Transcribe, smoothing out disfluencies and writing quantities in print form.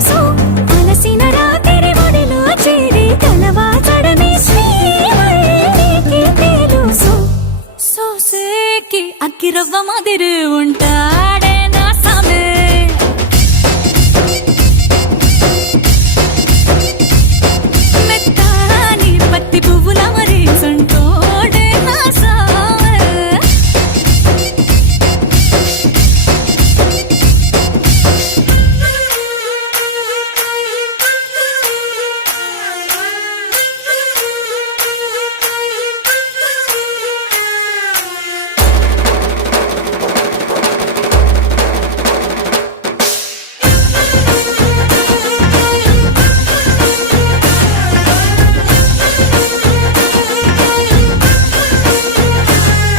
తెలుసు అలసిన రాత్రి ఒడిలో చేరి కలవాచడమే శ్రీవల్లికి తెలుసు సోసేకి అక్కిరవ్వ మాదిరి ఉంటా